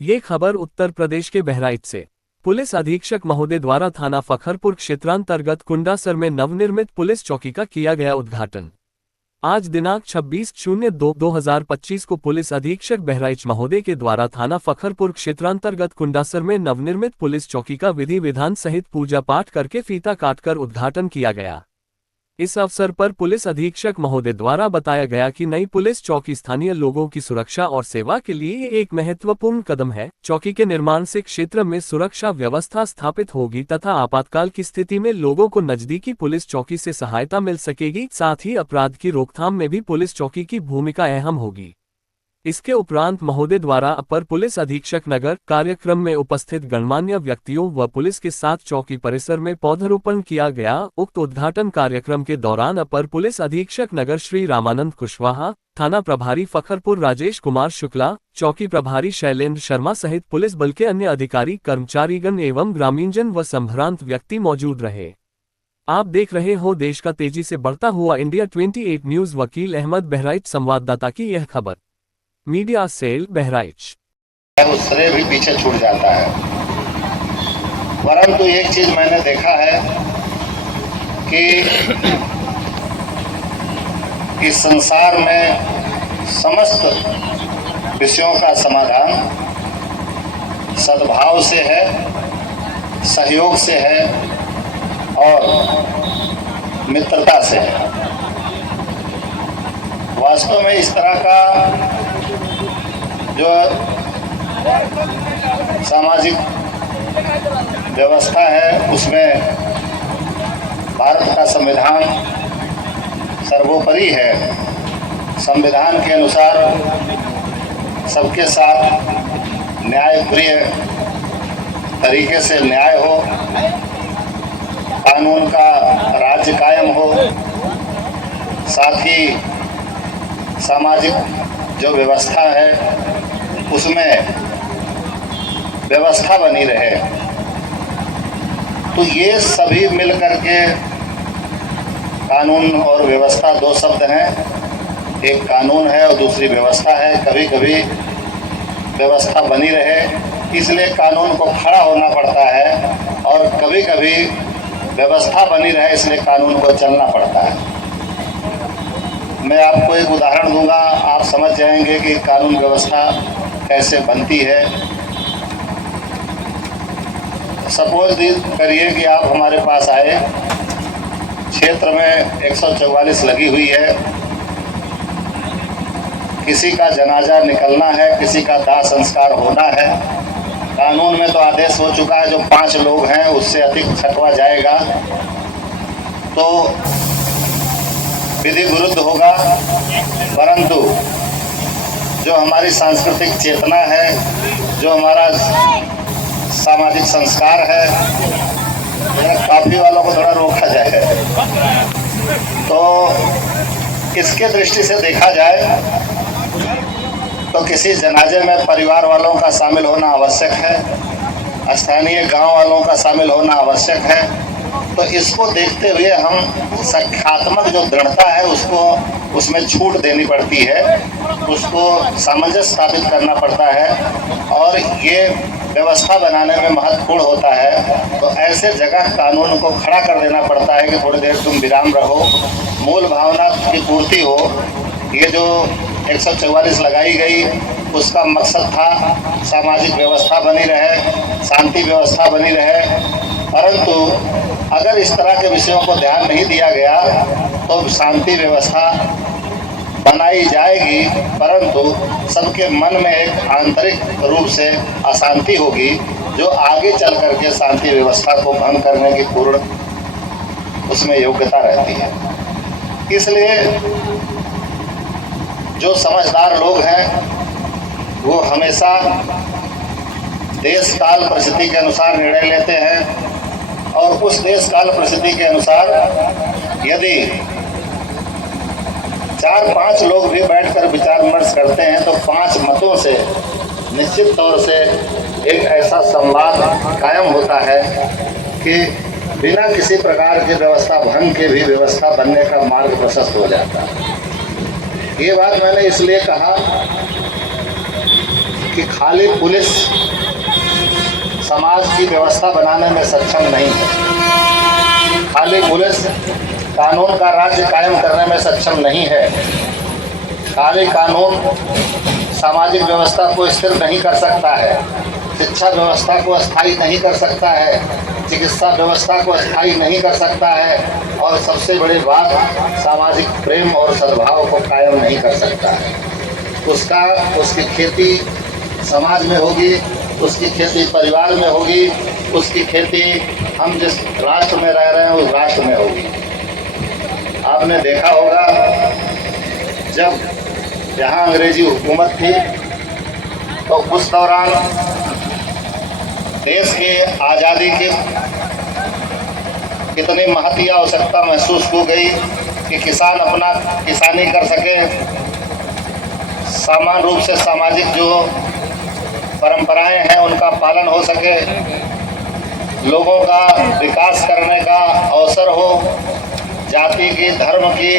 ये खबर उत्तर प्रदेश के बहराइच से। पुलिस अधीक्षक महोदय द्वारा थाना फखरपुर क्षेत्रांतर्गत कुंडासर में नवनिर्मित पुलिस चौकी का किया गया उद्घाटन। आज दिनांक 26/02/2025 को पुलिस अधीक्षक बहराइच महोदय के द्वारा थाना फखरपुर क्षेत्रांतर्गत कुंडासर में नवनिर्मित पुलिस चौकी का विधि विधान सहित पूजा पाठ करके फीता काटकर उद्घाटन किया गया। इस अवसर पर पुलिस अधीक्षक महोदय द्वारा बताया गया कि नई पुलिस चौकी स्थानीय लोगों की सुरक्षा और सेवा के लिए एक महत्वपूर्ण कदम है। चौकी के निर्माण से क्षेत्र में सुरक्षा व्यवस्था स्थापित होगी तथा आपातकाल की स्थिति में लोगों को नजदीकी पुलिस चौकी से सहायता मिल सकेगी। साथ ही अपराध की रोकथाम में भी पुलिस चौकी की भूमिका अहम होगी। इसके उपरांत महोदय द्वारा अपर पुलिस अधीक्षक नगर कार्यक्रम में उपस्थित गणमान्य व्यक्तियों व पुलिस के साथ चौकी परिसर में पौधरोपण किया गया। उक्त उद्घाटन कार्यक्रम के दौरान अपर पुलिस अधीक्षक नगर श्री रामानंद कुशवाहा, थाना प्रभारी फखरपुर राजेश कुमार शुक्ला, चौकी प्रभारी शैलेंद्र शर्मा सहित पुलिस बल के अन्य अधिकारी, कर्मचारीगण एवं ग्रामीणजन व संभ्रांत व्यक्ति मौजूद रहे। आप देख रहे हो देश का तेजी से बढ़ता हुआ इंडिया 28 न्यूज। वकील अहमद, बहराइच संवाददाता की यह खबर। Media cell, Bahraich. उस श्रेय भी पीछे छूट जाता है। परंतु एक चीज मैंने देखा है कि इस संसार में समस्त विषयों का समाधान सद्भाव से है, सहयोग से है और मित्रता से है। वास्तव में इस तरह का जो सामाजिक व्यवस्था है उसमें भारत का संविधान सर्वोपरि है। संविधान के अनुसार सबके साथ न्यायप्रिय तरीके से न्याय हो, कानून का राज्य कायम हो, साथ ही सामाजिक जो व्यवस्था है उसमें व्यवस्था बनी रहे। तो ये सभी मिलकर के कानून और व्यवस्था दो शब्द हैं। एक कानून है और दूसरी व्यवस्था है। कभी कभी व्यवस्था बनी रहे इसलिए कानून को खड़ा होना पड़ता है और कभी कभी व्यवस्था बनी रहे इसलिए कानून को चलना पड़ता है। मैं आपको एक उदाहरण दूंगा, आप समझ जाएंगे कि कानून व्यवस्था कैसे बनती है। सपोज करिए कि आप हमारे पास आए, क्षेत्र में 144 लगी हुई है, किसी का जनाजा निकलना है, किसी का दाह संस्कार होना है। कानून में तो आदेश हो चुका है जो 5 लोग हैं उससे अधिक छटवा जाएगा तो विधि विरुद्ध होगा। परंतु जो हमारी सांस्कृतिक चेतना है, जो हमारा सामाजिक संस्कार है, काफी वालों को थोड़ा रोका जाए। तो इसके दृष्टि से देखा जाए तो किसी जनाजे में परिवार वालों का शामिल होना आवश्यक है, स्थानीय गांव वालों का शामिल होना आवश्यक है। तो इसको देखते हुए हम संख्यात्मक जो दृढ़ता है उसको उसमें छूट देनी पड़ती है, उसको सामंजस्य स्थापित करना पड़ता है और ये व्यवस्था बनाने में महत्वपूर्ण होता है। तो ऐसे जगह कानून को खड़ा कर देना पड़ता है कि थोड़ी देर तुम विराम रहो, मूल भावना की पूर्ति हो। ये जो 144 लगाई गई उसका मकसद था सामाजिक व्यवस्था बनी रहे, शांति व्यवस्था बनी रहे। परंतु अगर इस तरह के विषयों को ध्यान नहीं दिया गया तो शांति व्यवस्था बनाई जाएगी परंतु सबके मन में एक आंतरिक रूप से अशांति होगी जो आगे चल करके शांति व्यवस्था को भंग करने की पूर्ण उसमें योग्यता रहती है। इसलिए जो समझदार लोग हैं वो हमेशा देश काल परिस्थिति के अनुसार निर्णय लेते हैं और उस देश काल परिस्थिति के अनुसार यदि 4-5 लोग भी बैठकर विचार विमर्श करते हैं तो 5 मतों से निश्चित तौर से एक ऐसा संवाद कायम होता है कि बिना किसी प्रकार की व्यवस्था भंग के भी व्यवस्था बनने का मार्ग प्रशस्त हो जाता है। ये बात मैंने इसलिए कहा कि खाली पुलिस समाज की व्यवस्था बनाने में सक्षम नहीं है, खाली पुलिस कानून का राज्य कायम करने में सक्षम नहीं है, खाली कानून सामाजिक व्यवस्था को स्थिर नहीं कर सकता है, शिक्षा व्यवस्था को स्थायी नहीं कर सकता है, चिकित्सा व्यवस्था को स्थायी नहीं कर सकता है, और सबसे बड़ी बात सामाजिक प्रेम और सद्भाव को कायम नहीं कर सकता है। उसकी खेती समाज में होगी, उसकी खेती परिवार में होगी, उसकी खेती हम जिस राष्ट्र में रह रहे हैं उस राष्ट्र में होगी। आपने देखा होगा जब यहाँ अंग्रेजी हुकूमत थी तो उस दौरान देश की आज़ादी की कितनी महती आवश्यकता महसूस की गई कि किसान अपना किसानी कर सके, समान रूप से सामाजिक जो परंपराएं हैं उनका पालन हो सके, लोगों का विकास करने का अवसर हो, जाति की धर्म की